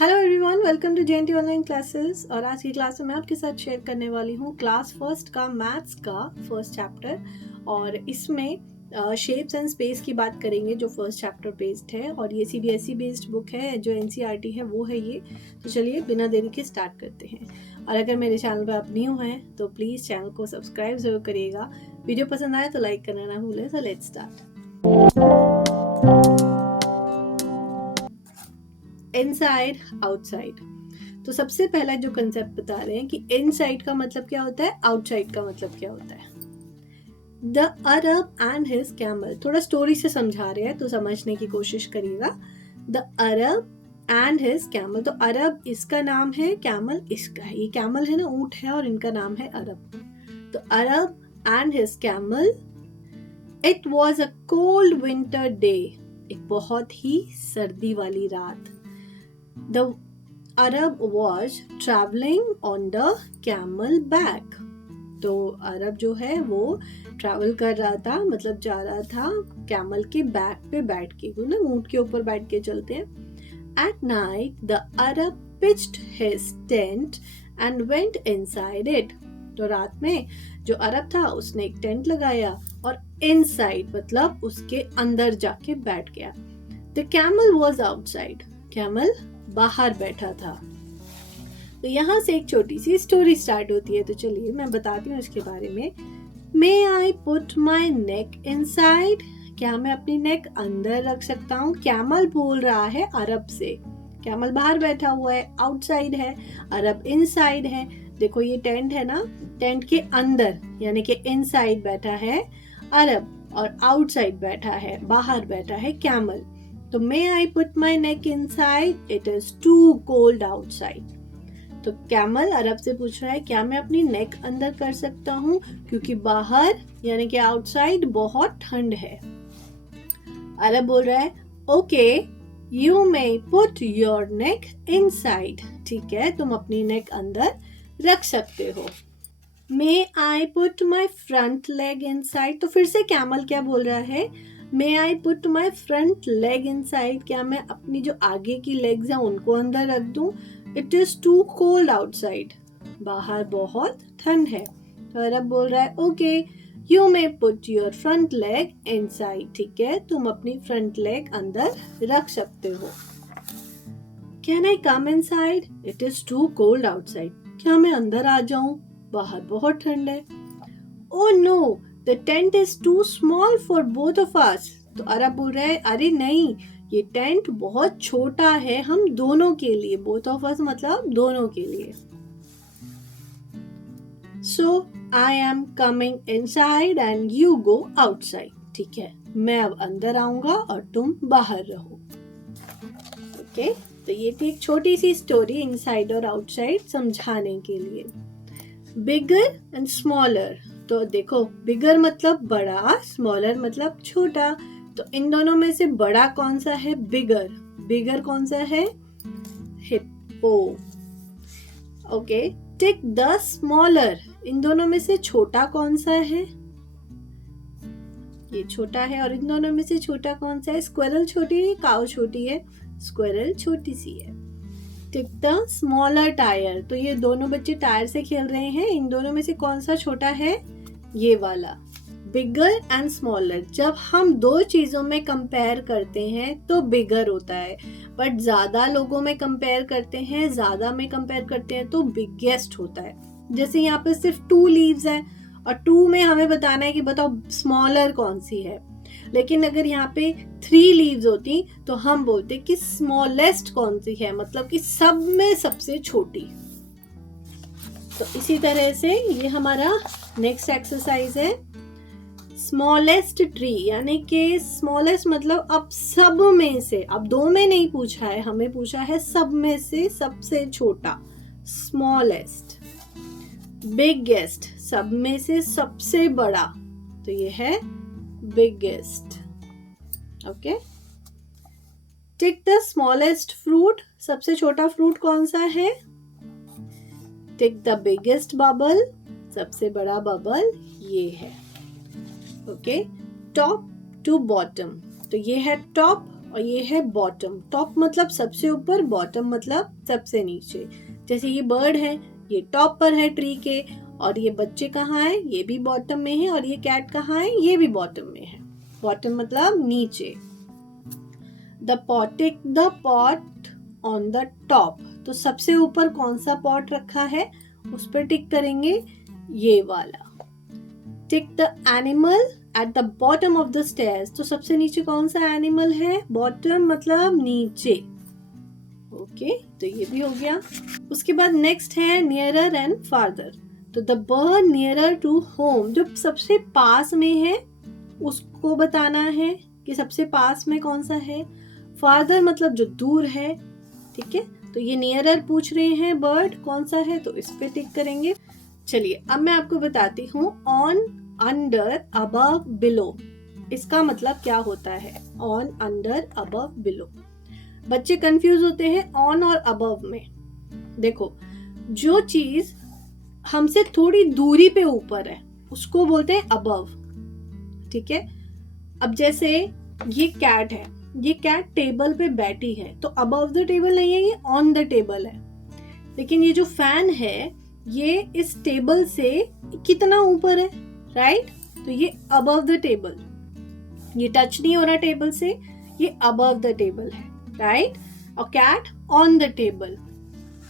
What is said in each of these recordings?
Hello everyone, welcome to JNT online classes. और आज की क्लास में मैं आपके साथ शेयर करने वाली हूँ क्लास फर्स्ट का मैथ्स का फर्स्ट चैप्टर। और इसमें शेप्स एंड स्पेस की बात करेंगे जो फर्स्ट चैप्टर बेस्ड है, और ये सीबीएसई बेस्ड बुक है, जो एनसीईआरटी है वो है ये। तो चलिए बिना देरी के स्टार्ट करते हैं। और अगर मेरे चैनल पर आप न्यू हैं तो प्लीज़ चैनल को सब्सक्राइब जरूर करिएगा। वीडियो पसंद आए तो लाइक करना ना भूलें। So let's start. Inside outside. तो सबसे पहला जो कंसेप्ट बता रहे हैं कि इनसाइड का मतलब क्या होता है, आउटसाइड का मतलब क्या होता है। The Arab and his camel, थोड़ा स्टोरी से समझा रहे हैं तो समझने की कोशिश करिएगा। The Arab and his camel, तो अरब इसका नाम है, कैमल इसका है। ये कैमल है ना, ऊंट है, और इनका नाम है अरब। तो Arab and his camel, it was a cold winter day, एक बहुत ही सर्दी वाली रात। The Arab was traveling on the camel back. तो अरब जो है वो ट्रैवल कर रहा था, मतलब जा रहा था कैमल के बैक पे बैठ के, ना ऊंट के ऊपर बैठ के चलते हैं। At night the Arab pitched his tent and went inside it. तो रात में जो अरब था उसने एक टेंट लगाया और इनसाइड मतलब उसके अंदर जाके बैठ गया। The camel was outside. Camel बाहर बैठा था। तो यहाँ से एक छोटी सी स्टोरी स्टार्ट होती है। तो चलिए मैं बताती हूँ इसके बारे में। मे I put my neck inside, क्या मैं अपनी नेक अंदर रख सकता हूँ। कैमल बोल रहा है अरब से। कैमल बाहर बैठा हुआ है, आउटसाइड है, अरब इनसाइड है। देखो ये टेंट है ना, टेंट के अंदर यानी कि इनसाइड बैठा है अरब और आउटसाइड बैठा है, बाहर बैठा है कैमल। तो may I put my neck inside, it is too cold outside. तो कैमल अरब से पूछ रहा है क्या मैं अपनी नेक अंदर कर सकता हूँ, क्योंकि बाहर यानी कि आउटसाइड बहुत ठंड है। अरब बोल रहा है okay you may put your neck inside, ठीक है तुम अपनी नेक अंदर रख सकते हो। May I put my front leg inside, तो फिर से कैमल क्या बोल रहा है, may I put my front leg inside, क्या मैं अपनी जो आगे की लेग्स हैं उनको अंदर रख दूं। It is too cold outside, बाहर बहुत ठंड है। तो अरब बोल रहा है okay you may put your front leg inside, ठीक है तुम अपनी फ्रंट लेग अंदर रख सकते हो। Can I come inside, it is too cold outside, क्या मैं अंदर आ जाऊं, बाहर बहुत ठंड है। Oh no The tent is too small for both of us. तो अरब बोल रहा है अरे नहीं, ये टेंट बहुत छोटा है हम दोनों के लिए। both of us मतलब दोनों के लिए। So I am coming inside and you go outside. ठीक है मैं अब अंदर आऊंगा और तुम बाहर रहो। ओके तो ये थी एक छोटी सी स्टोरी इनसाइड और आउटसाइड समझाने के लिए। बिगर एंड स्मॉलर, तो देखो बिगर मतलब बड़ा, स्मॉलर मतलब छोटा। तो इन दोनों में से बड़ा कौन सा है, बिगर। बिगर कौन सा है, hippo. Okay tick the smaller, इन दोनों में से छोटा कौन सा है, ये छोटा है। और इन दोनों में से छोटा कौन सा है, स्क्विरल छोटी है, काऊ छोटी है, स्क्विरल छोटी सी है। टिक द स्मॉलर टायर, तो ये दोनों बच्चे टायर से खेल रहे हैं, इन दोनों में से कौन सा छोटा है, ये वाला। बिगर एंड स्मॉलर, जब हम दो चीजों में कंपेयर करते हैं तो बिगर होता है, बट ज्यादा लोगों में कंपेयर करते हैं, ज्यादा में कंपेयर करते हैं तो बिगेस्ट होता है। जैसे यहाँ पे सिर्फ 2 लीव्स है और 2 में हमें बताना है कि बताओ स्मॉलर कौन सी है। लेकिन अगर यहाँ पे 3 लीव्स होती तो हम बोलते कि स्मॉलेस्ट कौन सी है, मतलब कि सब में सबसे छोटी। तो इसी तरह से ये हमारा नेक्स्ट एक्सरसाइज है स्मॉलेस्ट ट्री, यानी कि स्मॉलेस्ट मतलब अब सब में से, अब 2 में नहीं पूछा है, हमें पूछा है सब में से सबसे छोटा, स्मॉलेस्ट। बिगेस्ट, सब में से सबसे बड़ा, तो ये है biggest. Okay tick the smallest fruit, सबसे छोटा फ्रूट कौन सा है। टिक द बिगेस्ट बबल, सबसे बड़ा बबल ये है। ओके टॉप टू बॉटम, तो ये है टॉप और ये है बॉटम। टॉप मतलब सबसे ऊपर, बॉटम मतलब सबसे नीचे। जैसे ये बर्ड है, ये टॉप पर है ट्री के, और ये बच्चे कहाँ है, ये भी बॉटम में है, और ये कैट कहाँ है, ये भी बॉटम में है। बॉटम मतलब नीचे। The pot on the top, तो सबसे ऊपर कौन सा पॉट रखा है उस पर टिक करेंगे, ये वाला। Tick the animal eight the bottom of the stairs, तो सबसे नीचे कौन सा एनिमल है, बॉटम मतलब नीचे। ओके, तो ये भी हो गया। उसके बाद नेक्स्ट है नियरर एंड फार्दर। तो the bird nearer to home, जो सबसे पास में है उसको बताना है कि सबसे पास में कौन सा है। फार्दर मतलब जो दूर है, ठीक है। तो ये नियरर पूछ रहे हैं बर्ड कौन सा है, तो इस पे टिक करेंगे। चलिए अब मैं आपको बताती हूँ ऑन, अंडर, अबव, बिलो, इसका मतलब क्या होता है। On, under, above, below. बच्चे कंफ्यूज होते हैं ऑन और अबव में। देखो, जो चीज हमसे थोड़ी दूरी पे ऊपर है उसको बोलते हैं अबव, ठीक है। अब जैसे ये कैट है, ये कैट टेबल पे बैठी है, तो अबव द टेबल नहीं है, ये ऑन द टेबल है। लेकिन ये जो फैन है ये इस टेबल से कितना ऊपर है, राइट। तो ये अबव द टेबल, ये टच नहीं हो रहा टेबल से, ये अबव द टेबल है, राइट। और कैट ऑन द टेबल।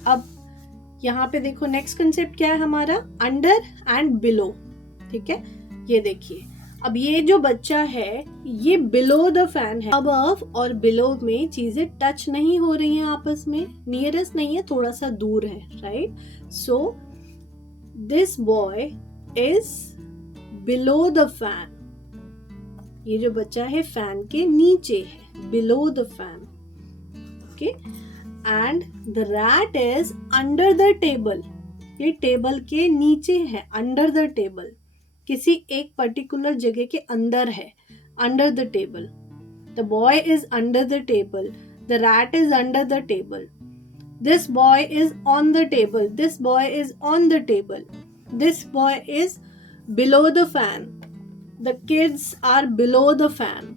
अब यहाँ पे देखो नेक्स्ट कंसेप्ट क्या है हमारा, अंडर एंड बिलो, ठीक है। ये देखिए, अब ये जो बच्चा है ये बिलो द फैन है। अबव और बिलो में चीजें टच नहीं हो रही हैं आपस में, नियरेस्ट नहीं है, थोड़ा सा दूर है, right. So this boy is below the fan, ये जो बच्चा है फैन के नीचे है, below the fan, okay. And the rat is under the table, ये टेबल के नीचे है, अंडर द टेबल, किसी एक पर्टिकुलर जगह के अंदर है, under the table. The boy is under the table, the rat is under the table, this boy is on the table, this boy is on the table, this boy is below the fan, the kids are below the fan,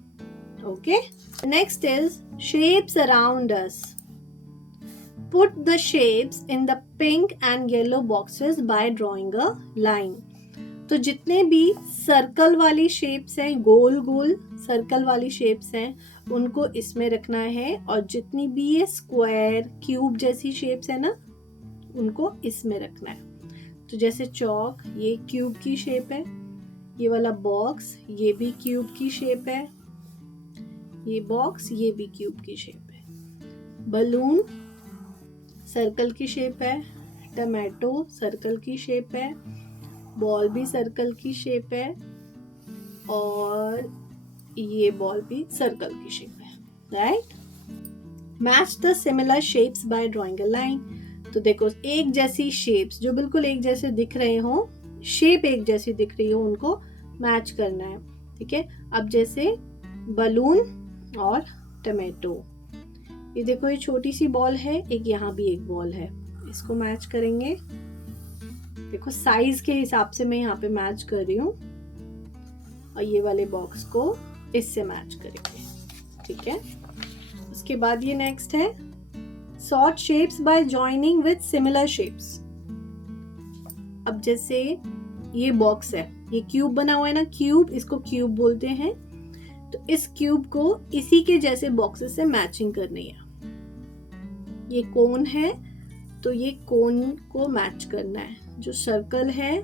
okay. Next is shapes around us. Put the shapes in the pink and yellow boxes by drawing a line. तो जितने भी circle वाली shapes हैं, गोल गोल circle वाली shapes हैं, उनको इसमें रखना है, और जितनी भी ये स्क्वायर क्यूब जैसी शेप्स है ना, उनको इसमें रखना है। तो जैसे चौक, ये क्यूब की शेप है, ये वाला बॉक्स ये भी क्यूब की शेप है, ये बॉक्स ये भी क्यूब की शेप है, बलून सर्कल की शेप है, टमाटो सर्कल की शेप है, बॉल भी सर्कल की शेप है, और ये बॉल भी सर्कल की शेप है, right. Match the similar shapes by drawing a line. तो देखो, एक जैसी शेप्स जो बिल्कुल एक जैसे दिख रहे हो, शेप एक जैसी दिख रही हो, उनको मैच करना है, ठीक है। अब जैसे बलून और टमाटो, ये देखो ये छोटी सी बॉल है, एक यहाँ भी एक बॉल है, इसको मैच करेंगे। देखो साइज के हिसाब से मैं यहाँ पे मैच कर रही हूँ, और ये वाले बॉक्स को इससे मैच करेंगे, ठीक है। उसके बाद ये नेक्स्ट है sort shapes bye joining with similar shapes. अब जैसे ये बॉक्स है, ये क्यूब बना हुआ है ना, क्यूब, इसको क्यूब बोलते हैं। तो इस क्यूब को इसी के जैसे बॉक्सेस से मैचिंग करनी है। ये कोन है, तो ये कोन को मैच करना है, जो सर्कल है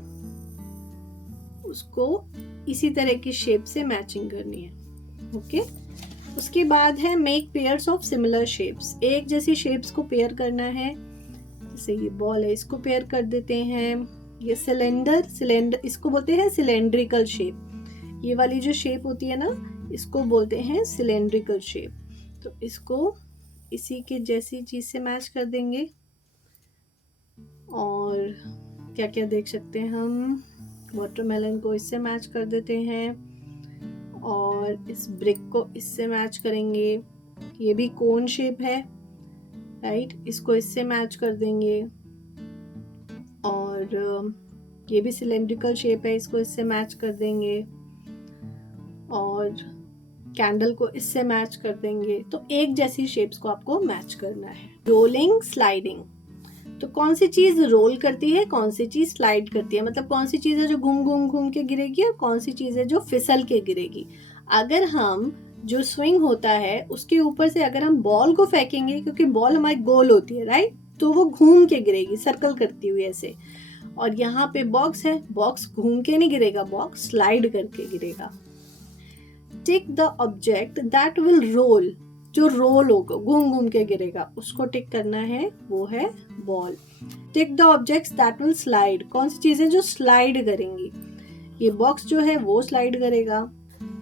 उसको इसी तरह की शेप से मैचिंग करनी है, ओके। उसके बाद है make pairs of similar shapes, एक जैसी शेप्स को पेयर करना है। जैसे ये बॉल है, इसको पेयर कर देते हैं। ये सिलेंडर इसको बोलते हैं सिलेंड्रिकल शेप, ये वाली जो शेप होती है ना, इसको बोलते हैं सिलेंड्रिकल शेप। तो इसको इसी के जैसी चीज से मैच कर देंगे। और क्या क्या देख सकते हैं हम, वाटरमेलन को इससे मैच कर देते हैं, और इस ब्रिक को इससे मैच करेंगे। ये भी कोन शेप है, राइट, इसको इससे मैच कर देंगे। और ये भी सिलेंड्रिकल शेप है, इसको इससे मैच कर देंगे। और कैंडल को इससे मैच कर देंगे, तो एक जैसी शेप्स को आपको मैच करना है। रोलिंग, स्लाइडिंग, तो कौन सी चीज रोल करती है, कौन सी चीज स्लाइड करती है, मतलब कौन सी चीज है जो घूम घूम घूम के गिरेगी और कौन सी चीज है जो फिसल के गिरेगी। अगर हम जो स्विंग होता है उसके ऊपर से अगर हम बॉल को फेंकेंगे, क्योंकि बॉल हमारी गोल होती है राइट, तो वो घूम के गिरेगी सर्कल करती हुई ऐसे। और यहाँ पे बॉक्स है, बॉक्स घूम के नहीं गिरेगा, बॉक्स स्लाइड करके गिरेगा। Tick the object that will roll, जो रोल होगा घूम घूम के गिरेगा उसको टिक करना है, वो है ball. Tick the objects that will slide, कौन सी चीजें जो स्लाइड करेंगी, ये बॉक्स जो है वो स्लाइड करेगा।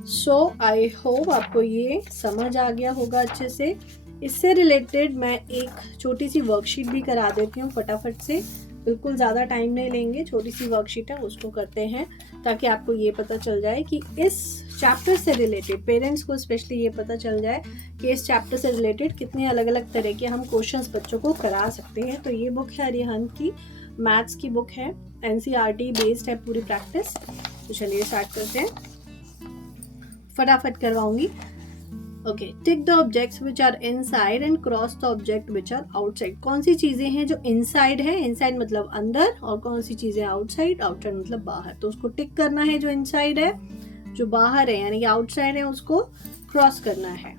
सो आई होप आपको ये समझ आ गया होगा अच्छे से। इससे रिलेटेड मैं एक छोटी सी वर्कशीट भी करा देती हूँ फटाफट से, बिल्कुल ज़्यादा टाइम नहीं लेंगे, छोटी सी वर्कशीट है उसको करते हैं ताकि आपको ये पता चल जाए कि इस चैप्टर से रिलेटेड, पेरेंट्स को स्पेशली ये पता चल जाए कि इस चैप्टर से रिलेटेड कितने अलग अलग तरह के हम क्वेश्चंस बच्चों को करा सकते हैं। तो ये बुक है अरिहंत की, मैथ्स की बुक है, NCERT बेस्ड है पूरी प्रैक्टिस। तो चलिए स्टार्ट करते हैं, फटाफट करवाऊंगी। Okay, tick the objects which are inside and cross the object which are outside. कौन सी चीजें हैं जो इनसाइड है, इनसाइड मतलब अंदर, और कौन सी चीजें आउटसाइड, आउटसाइड मतलब बाहर। तो उसको टिक करना है जो इनसाइड है, जो बाहर है यानी कि आउटसाइड है उसको क्रॉस करना है।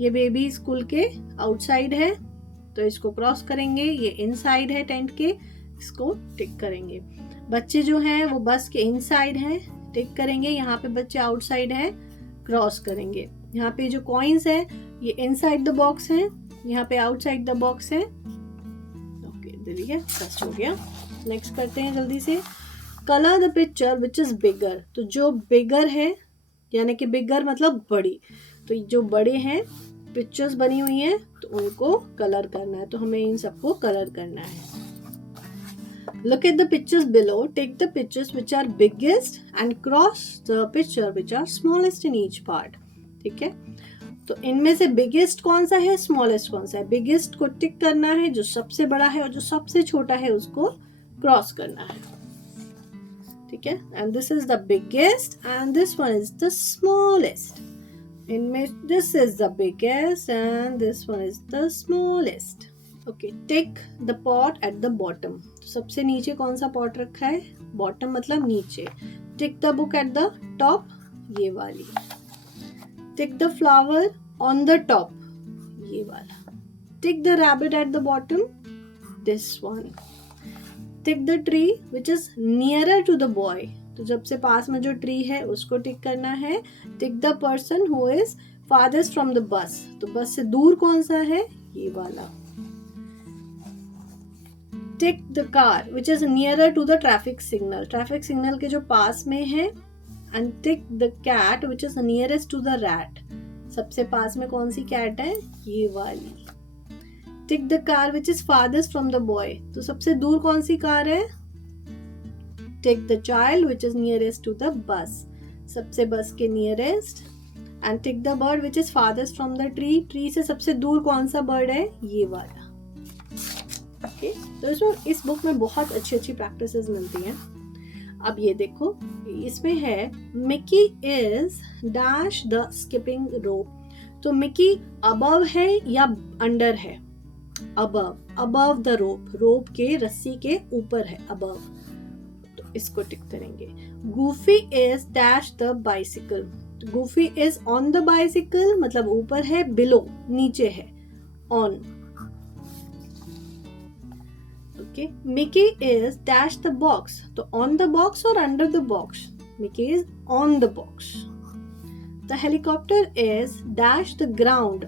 ये बेबी स्कूल के आउटसाइड है तो इसको क्रॉस करेंगे, ये इनसाइड है टेंट के, इसको टिक करेंगे। बच्चे जो हैं वो बस के इनसाइड हैं, टिक करेंगे, यहाँ पे बच्चे आउटसाइड है, क्रॉस करेंगे। यहाँ पे जो कॉइन्स है ये इनसाइड द बॉक्स है, यहाँ पे आउटसाइड द बॉक्स है। ओके, ठीक है, फर्स्ट हो गया। नेक्स्ट करते हैं जल्दी से। Colour the picture which is bigger, तो जो बिगर है यानी कि बिगर मतलब बड़ी, तो जो बड़े हैं पिक्चर्स बनी हुई हैं तो उनको कलर करना है, तो हमें इन सबको कलर करना है। Look at the pictures below. Take the pictures which are biggest and cross the picture which are smallest in each part. ठीक है, तो इनमें से बिगेस्ट कौन सा है, स्मॉलेस्ट कौन सा है। बिगेस्ट को टिक करना है, जो सबसे बड़ा है, और जो सबसे छोटा है उसको क्रॉस करना है। ठीक है, and this is the biggest and this one is the smallest. इनमें this is the biggest and this one is the smallest. Okay, tick the pot at the bottom, तो सबसे नीचे कौन सा पॉट रखा है, बॉटम मतलब नीचे। Tick the book at the top, ये वाली। Tick the flower on the top, ये वाला। Tick the rabbit at the bottom, this one. Tick the tree which is nearer to the boy, तो जब से पास में जो ट्री है उसको टिक करना है। Tick the person who is farthest from the bus, तो बस से दूर कौन सा है, ये वाला। Tick the car which is nearer to the traffic signal, traffic signal के जो पास में है। And tick the cat which is nearest to the rat, सबसे पास में कौन सी कैट है, ये वाली। Tick the car which is farthest from the boy, तो सबसे दूर कौन सी कार है। Tick the child which is nearest to the bus, सबसे बस के nearest. And tick the bird which is farthest from the tree, tree से सबसे दूर कौन सा बर्ड है, ये वाला। ओके, तो इस बुक में बहुत अच्छी अच्छी प्रैक्टिसेस मिलती हैं। अब ये देखो, इसमें है Mickey is dash the skipping rope, तो मिकी अबव है या अंडर है, अबव द रोप, रोप के रस्सी के ऊपर है, अबव, तो इसको टिक करेंगे। Goofy is dash the bicycle, Goofy is on the bicycle मतलब ऊपर है, बिलो नीचे है, on. Okay, Mickey is dash the box, तो on the box or under the box, Mickey is on the box. The helicopter is dash the ground,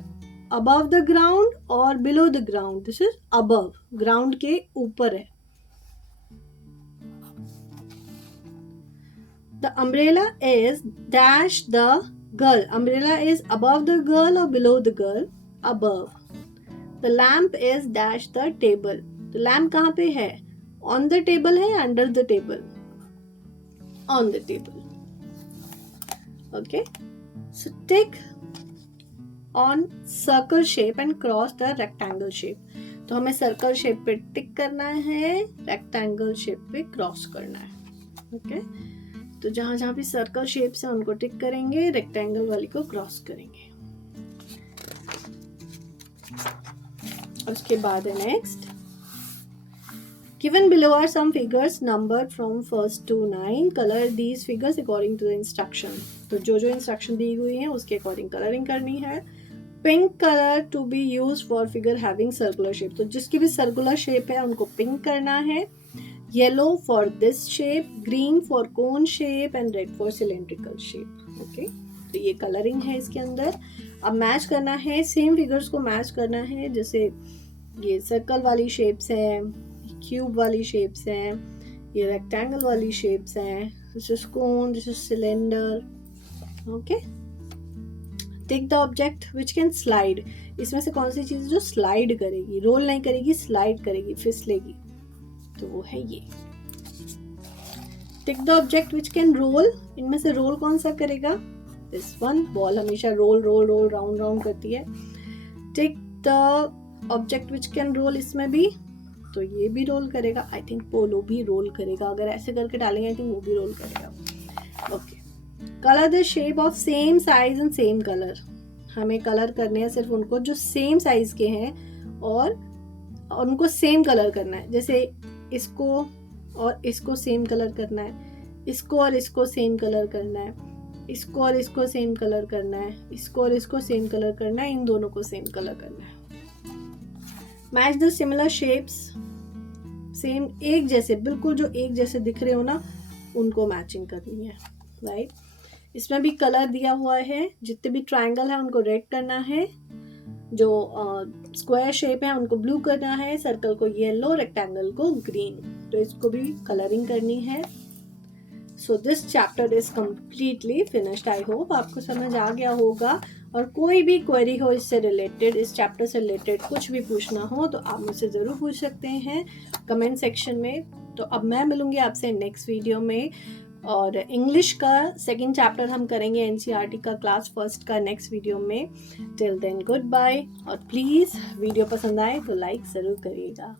above the ground or below the ground, this is above, ground के ऊपर है। The umbrella is dash the girl, umbrella is above the girl or below the girl, above. The lamp is dash the table, तो lamp कहाँ पे है, on the table है या under the table, on the table. Okay, so tick on circle shape and cross the rectangle shape, तो हमें circle shape पे टिक करना है, रेक्टेंगल शेप पे क्रॉस करना है। ओके, तो जहाँ जहाँ भी सर्कल शेप्स हैं उनको टिक करेंगे, रेक्टेंगल वाली को क्रॉस करेंगे। और उसके बाद है next, given below are some figures numbered from 1st to 9, color these figures according to the instruction। तो जो जो इंस्ट्रक्शन दी हुई है उसके अकॉर्डिंग कलरिंग करनी है। Pink colour to be use for figure having circular shape, तो जिसकी भी सर्कुलर शेप है उनको पिंक करना है। Yellow for this shape, green for cone shape and red for cylindrical shape. Okay, तो ये कलरिंग है इसके अंदर। अब मैच करना है, सेम फिगर्स को मैच करना है। जैसे ये सर्कल वाली शेप्स हैं, क्यूब वाली शेप्स हैं, ये रेक्टेंगल वाली शेप्स हैं, this is cone, this is cylinder. Okay, take the object which can slide, इसमें से कौन सी चीज जो स्लाइड करेगी, रोल नहीं करेगी, स्लाइड करेगी, फिसलेगी, तो वो है ये। Take the object which can roll, इनमें से रोल कौन सा करेगा, दिस वन। बॉल हमेशा roll roll roll round round करती है। Take the object which can roll, इसमें भी तो ये भी रोल करेगा। आई थिंक पोलो भी रोल करेगा, अगर ऐसे करके डालेंगे आई थिंक वो भी रोल करेगा। Okay, colour the shape of same size and same colour, हमें कलर करने हैं सिर्फ उनको जो सेम साइज के हैं और उनको सेम कलर करना है। जैसे इसको और इसको सेम कलर करना है, इसको और इसको सेम कलर करना है, इसको और इसको सेम कलर करना है, इसको और इसको सेम कलर करना है, इन दोनों को सेम कलर करना है। Match the similar shapes, same एक जैसे, बिल्कुल जो एक जैसे दिख रहे हो ना उनको मैचिंग करनी है, राइट। इसमें भी कलर दिया हुआ है, जितने भी ट्रायंगल है उनको रेड करना है, जो स्क्वायर शेप है उनको ब्लू करना है, सर्कल को येलो, रेक्टेंगल को ग्रीन, तो इसको भी कलरिंग करनी है। So this chapter is completely finished. I hope आपको समझ आ गया होगा, और कोई भी क्वेरी हो इससे रिलेटेड, इस चैप्टर से रिलेटेड कुछ भी पूछना हो तो आप मुझसे ज़रूर पूछ सकते हैं कमेंट सेक्शन में। तो अब मैं मिलूंगी आपसे नेक्स्ट वीडियो में, और इंग्लिश का सेकंड चैप्टर हम करेंगे एनसीईआरटी का क्लास फर्स्ट का नेक्स्ट वीडियो में। टिल देन गुड बाय, और प्लीज़ वीडियो पसंद आए तो लाइक ज़रूर करिएगा।